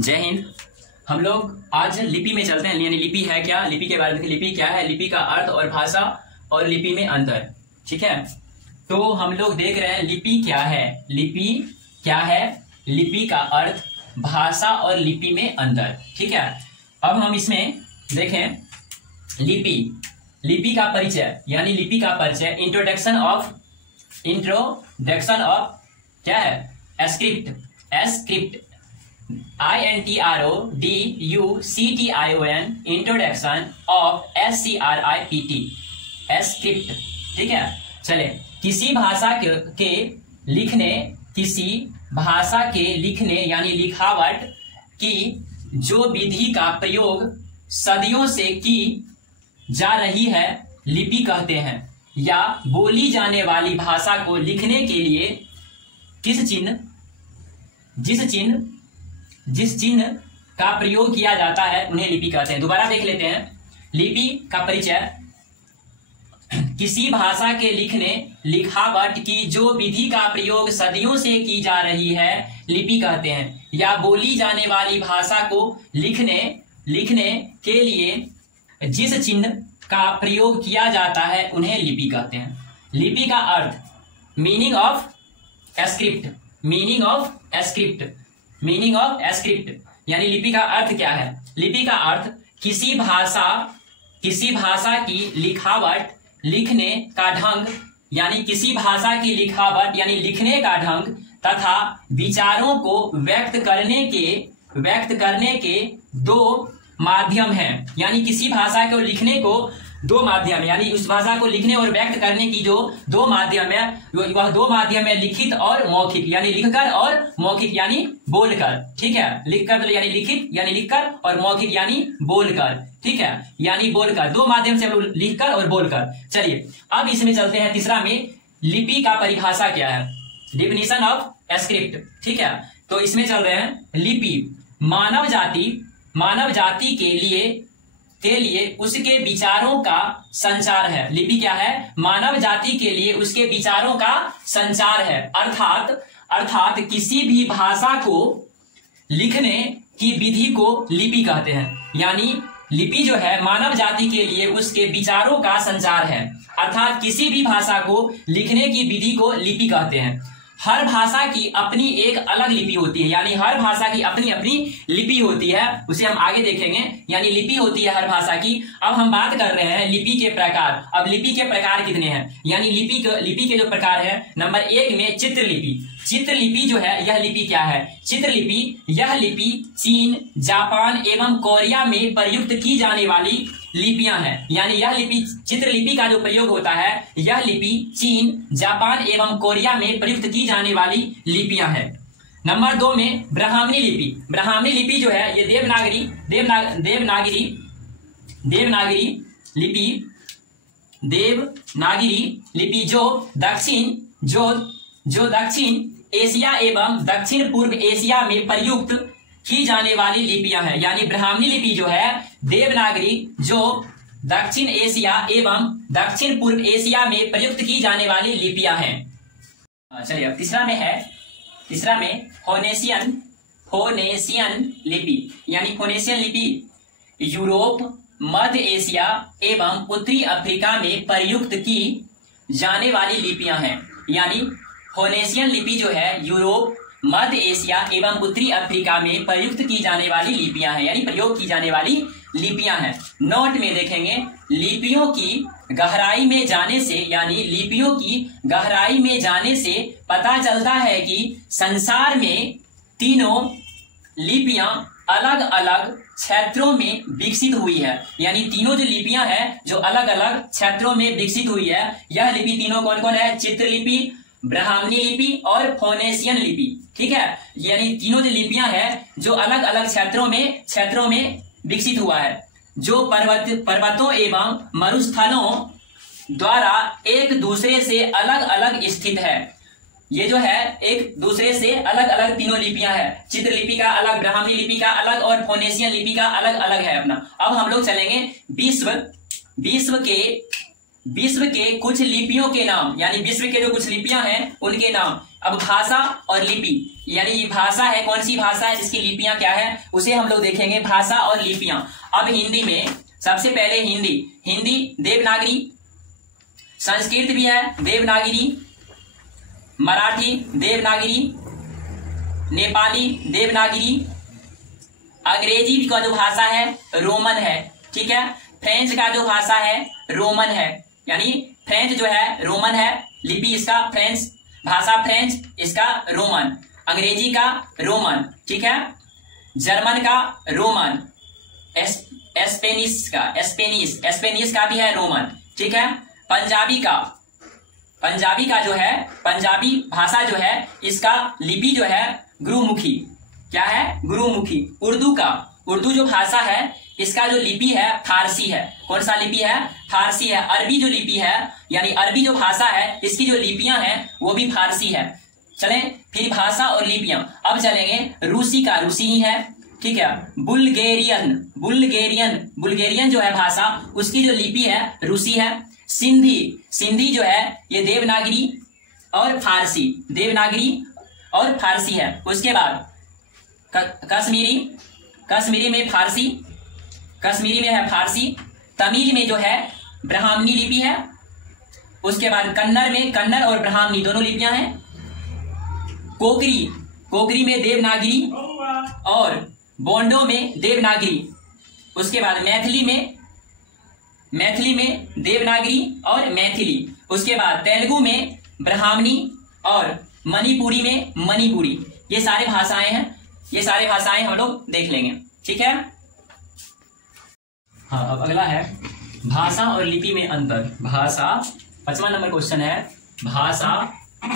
जय हिंद। हम लोग आज लिपि में चलते हैं, यानी लिपि है क्या, लिपि के बारे में। लिपि क्या है, लिपि का अर्थ और भाषा और लिपि में अंतर। ठीक है, तो हम लोग देख रहे हैं लिपि क्या है। लिपि क्या है, लिपि का अर्थ, भाषा और लिपि में अंतर। ठीक है, अब हम इसमें देखें लिपि, लिपि का परिचय, यानी लिपि का परिचय, इंट्रोडक्शन ऑफ क्या है, script, script, INTRODUCTION, introduction of SCRIPT, script. ठीक है, चले, किसी भाषा के लिखने, किसी भाषा के लिखने यानी लिखावट की जो विधि का प्रयोग सदियों से की जा रही है लिपि कहते हैं, या बोली जाने वाली भाषा को लिखने के लिए जिस चिन्ह का प्रयोग किया जाता है उन्हें लिपि कहते हैं। दोबारा देख लेते हैं, लिपि का परिचय, किसी भाषा के लिखने लिखावट की जो विधि का प्रयोग सदियों से की जा रही है लिपि कहते हैं, या बोली जाने वाली भाषा को लिखने के लिए जिस चिन्ह का प्रयोग किया जाता है उन्हें लिपि कहते हैं। लिपि का अर्थ, meaning of script, meaning of script, meaning of script, यानी लिपि का अर्थ क्या है। लिपि का अर्थ किसी भाषा की लिखावट, लिखने का ढंग, यानी किसी भाषा की लिखावट यानी लिखने का ढंग तथा विचारों को व्यक्त करने के दो माध्यम हैं। यानी किसी भाषा को लिखने को दो माध्यम, यानी उस भाषा को लिखने और व्यक्त करने की जो दो माध्यम है, वह दो माध्यम है लिखित और मौखिक, यानी लिखकर और मौखिक यानी बोलकर। ठीक है, लिखकर यानी लिखित यानी लिखकर, और मौखिक यानी बोलकर। ठीक है, यानी बोलकर, दो माध्यम से हम लोग लिखकर और बोलकर। चलिए अब इसमें चलते हैं तीसरा में, लिपि का परिभाषा क्या है, डिफिनीशन ऑफ स्क्रिप्ट। ठीक है, तो इसमें चल रहे हैं, लिपि मानव जाति के लिए उसके विचारों का संचार है। लिपि क्या है, मानव जाति के लिए उसके विचारों का संचार है। अर्थात किसी भी भाषा को लिखने की विधि को लिपि कहते हैं। यानी लिपि जो है मानव जाति के लिए उसके विचारों का संचार है, अर्थात किसी भी भाषा को लिखने की विधि को लिपि कहते हैं। हर भाषा की अपनी एक अलग लिपि होती है, यानी हर भाषा की अपनी अपनी लिपि होती है, उसे हम आगे देखेंगे। यानी लिपि होती है हर भाषा की। अब हम बात कर रहे हैं लिपि के प्रकार। अब लिपि के प्रकार कितने हैं, यानी लिपि के जो प्रकार है, नंबर 1 में चित्रलिपि। चित्रलिपि जो है, यह लिपि क्या है, चित्रलिपि, यह लिपि चीन, जापान एवं कोरिया में प्रयुक्त की जाने वाली लिपियां हैं। यानी यह लिपि, चित्रलिपि का जो प्रयोग होता है, यह लिपि चीन, जापान एवं कोरिया में प्रयुक्त की जाने वाली लिपियां हैं। नंबर 2 में ब्राह्मणी लिपि। ब्राह्मणी लिपि जो है, ये देवनागरी लिपि जो दक्षिण एशिया एवं दक्षिण पूर्व एशिया में प्रयुक्त की जाने वाली लिपियां हैं। यानी ब्राह्मणी लिपि जो है देवनागरी, जो दक्षिण एशिया एवं दक्षिण पूर्व एशिया में प्रयुक्त की जाने वाली लिपियां हैं। चलिए अब तीसरा में फोनेशियन लिपि, यानी फोनेशियन लिपि यूरोप, मध्य एशिया एवं उत्तरी अफ्रीका में प्रयुक्त की जाने वाली लिपियां हैं। यानी फोनेशियन लिपि जो है यूरोप, मध्य एशिया एवं उत्तरी अफ्रीका में प्रयुक्त की जाने वाली लिपियां हैं, यानी प्रयोग की जाने वाली लिपियां हैं। नोट में देखेंगे, लिपियों की गहराई में जाने से, यानी लिपियों की गहराई में जाने से पता चलता है कि संसार में तीनों लिपियां अलग अलग क्षेत्रों में विकसित हुई है। यानी तीनों जो लिपियां हैं जो अलग अलग क्षेत्रों में विकसित हुई है, यह लिपि तीनों कौन कौन है, चित्रलिपि, ब्राह्मणी लिपि और फोनेशियन लिपि। ठीक है, यानी तीनों जो लिपियां हैं जो अलग अलग क्षेत्रों में विकसित हुआ है, जो पर्वतों एवं मरुस्थलों द्वारा एक दूसरे से अलग अलग स्थित है। ये जो है एक दूसरे से अलग अलग तीनों लिपियां हैं, चित्रलिपि का अलग, ब्राह्मणी लिपि का अलग और फोनेशियन लिपि का अलग अलग है अपना। अब हम लोग चलेंगे विश्व विश्व के कुछ लिपियों के नाम, यानी विश्व के जो कुछ लिपियां हैं उनके नाम। अब भाषा और लिपि, यानी भाषा है, कौन सी भाषा है जिसकी लिपियां क्या है उसे हम लोग देखेंगे, भाषा और लिपियां। अब हिंदी में सबसे पहले हिंदी देवनागरी, संस्कृत भी है देवनागरी, मराठी देवनागरी, नेपाली देवनागरी, अंग्रेजी का जो भाषा है रोमन है, ठीक है। फ्रेंच का जो भाषा है रोमन है, यानी फ्रेंच जो है रोमन है, लिपि इसका फ्रेंच, भाषा फ्रेंच, इसका रोमन, अंग्रेजी का रोमन, ठीक है। जर्मन का रोमन, स्पेनिश का भी है रोमन, ठीक है। पंजाबी का जो है, पंजाबी भाषा जो है इसका लिपि जो है गुरुमुखी, क्या है गुरुमुखी। उर्दू जो भाषा है इसका जो लिपि है फारसी है, कौन सा लिपि है फारसी है। अरबी जो लिपि है, यानी अरबी जो भाषा है इसकी जो लिपियां हैं वो भी फारसी है। चलें फिर भाषा और लिपियां, अब चलेंगे रूसी का, रूसी ही है, ठीक है। बुल्गेरियन जो है भाषा उसकी जो लिपि है रूसी है। सिंधी जो है ये देवनागरी और फारसी है। उसके बाद कश्मीरी में है फारसी। तमिल में जो है ब्राह्मणी लिपि है। उसके बाद कन्नड़ और ब्राह्मणी दोनों लिपियां हैं। कोकरी में देवनागरी और बोंडो में देवनागरी। उसके बाद मैथिली में देवनागरी और मैथिली। उसके बाद तेलुगु में ब्राह्मणी और मणिपुरी में मणिपुरी। ये सारे भाषाएं हैं, ये सारे भाषाएं हम लोग देख लेंगे, ठीक है। हाँ, अब अगला है भाषा और लिपि में अंतर। भाषा 5वां नंबर क्वेश्चन है, भाषा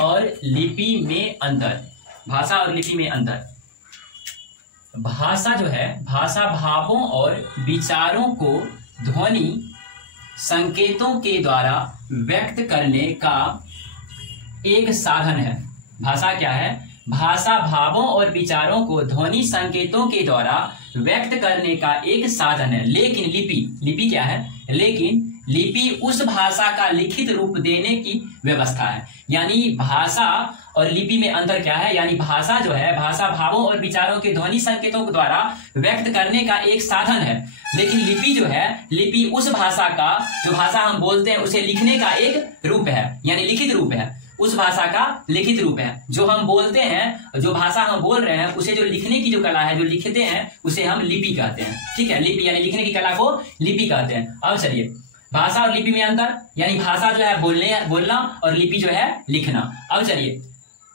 और लिपि में अंतर। भाषा और लिपि में अंतर। भाषा जो है, भाषा भावों और विचारों को ध्वनि संकेतों के द्वारा व्यक्त करने का एक साधन है। भाषा क्या है, भाषा भावों और विचारों को ध्वनि संकेतों के द्वारा व्यक्त करने का एक साधन है। लेकिन लिपि क्या है, लेकिन लिपि उस भाषा का लिखित रूप देने की व्यवस्था है। यानी भाषा और लिपि में अंतर क्या है, यानी भाषा जो है भाषा भावों और विचारों के ध्वनि संकेतों के द्वारा व्यक्त करने का एक साधन है। लेकिन लिपि जो है, लिपि उस भाषा का, जो भाषा हम बोलते हैं उसे लिखने का एक रूप है, यानी लिखित रूप है, उस भाषा का लिखित रूप है। जो हम बोलते हैं, जो भाषा हम बोल रहे हैं उसे जो लिखने की जो कला है, जो लिखते हैं उसे हम लिपि कहते हैं, ठीक है। लिपि यानी लिखने की कला को लिपि कहते हैं। अब चलिए भाषा और लिपि में अंतर, यानी भाषा जो है बोलना और लिपि जो है लिखना। अब चलिए,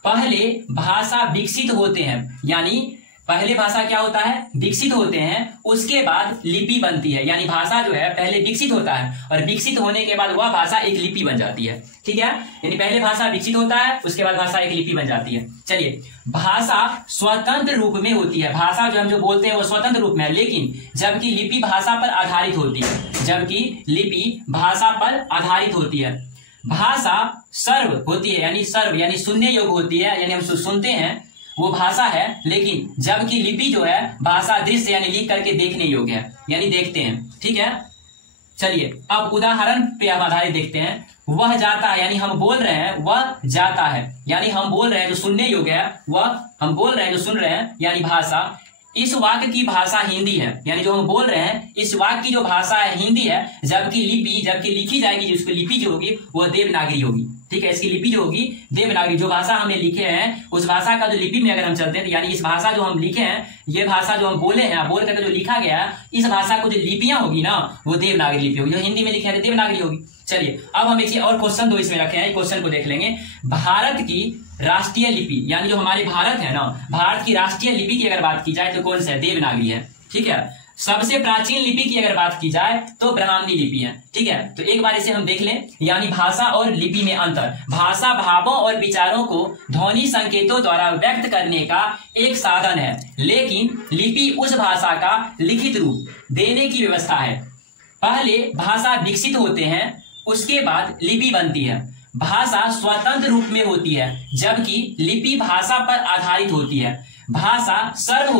पहले भाषा विकसित होते हैं, यानी पहले भाषा क्या होता है, विकसित होते हैं, उसके बाद लिपि बनती है। यानी भाषा जो है पहले विकसित होता है और विकसित होने के बाद वह भाषा एक लिपि बन जाती है, ठीक है। यानी पहले भाषा विकसित होता है, उसके बाद भाषा एक लिपि बन जाती है। चलिए, भाषा स्वतंत्र रूप में होती है। भाषा जो हम जो बोलते हैं वो स्वतंत्र रूप में है, लेकिन जबकि लिपि भाषा पर आधारित होती है, जबकि लिपि भाषा पर आधारित होती है। भाषा सर्व होती है, यानी सर्व यानी सुनने योग्य होती है, यानी हम सुनते हैं वो भाषा है। लेकिन जबकि लिपि जो है भाषा दृश्य यानी लिख करके देखने योग्य है, यानी देखते हैं, ठीक है। चलिए अब उदाहरण पे हम आधारित देखते हैं। वह जाता है, यानी हम बोल रहे हैं वह जाता है, यानी हम बोल रहे हैं जो सुनने योग्य है, वह हम बोल रहे हैं जो सुन रहे हैं, यानी भाषा। इस वाक्य की भाषा हिंदी है, यानी जो हम बोल रहे हैं इस वाक्य की जो भाषा है हिंदी है, जबकि लिखी जाएगी, जिसकी लिपि जो होगी वह देवनागरी होगी, ठीक है। इसकी लिपि जो होगी देवनागरी। जो भाषा हमने लिखे हैं उस भाषा का जो लिपि में अगर हम चलते हैं, यानी इस भाषा जो हम लिखे हैं, ये भाषा जो हम बोले हैं, बोल करके जो लिखा गया है, इस भाषा को जो लिपियां होगी ना वो देवनागरी लिपि होगी। जो हिंदी में लिखे हैं देवनागरी होगी। चलिए अब हम एक और क्वेश्चन दो इसमें रखे हैं, क्वेश्चन को देख लेंगे। भारत की राष्ट्रीय लिपि, यानी जो हमारे भारत है ना, भारत की राष्ट्रीय लिपि की अगर बात की जाए तो कौन सा है, देवनागरी है, ठीक है। सबसे प्राचीन लिपि की अगर बात की जाए तो ब्राह्मणी लिपि है, ठीक है। तो एक बार इसे हम देख लें, यानी भाषा और लिपि में अंतर। भाषा भावों और विचारों को ध्वनि संकेतों द्वारा व्यक्त करने का एक साधन है, लेकिन लिपि उस भाषा का लिखित रूप देने की व्यवस्था है। पहले भाषा विकसित होते हैं, उसके बाद लिपि बनती है। भाषा स्वतंत्र रूप में होती है, जबकि लिपि भाषा पर आधारित होती है। भाषा सर्व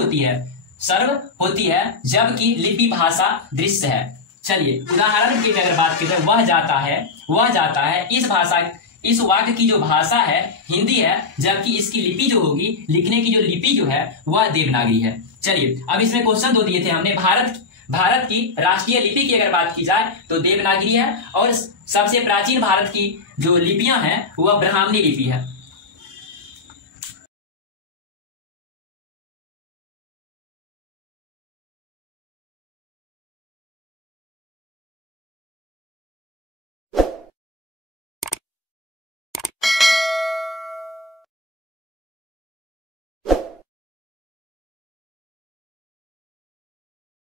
होती है, जबकि लिपि भाषा दृश्य है। चलिए उदाहरण की अगर बात की जाए, वह जाता है इस वाक्य की जो भाषा है हिंदी है, जबकि इसकी लिपि जो होगी, लिखने की जो लिपि जो है वह देवनागरी है। चलिए अब इसमें क्वेश्चन दो दिए थे हमने, भारत की राष्ट्रीय लिपि की अगर बात की जाए तो देवनागरी है, और सबसे प्राचीन भारत की जो लिपियां हैं वह ब्राह्मणी लिपि है।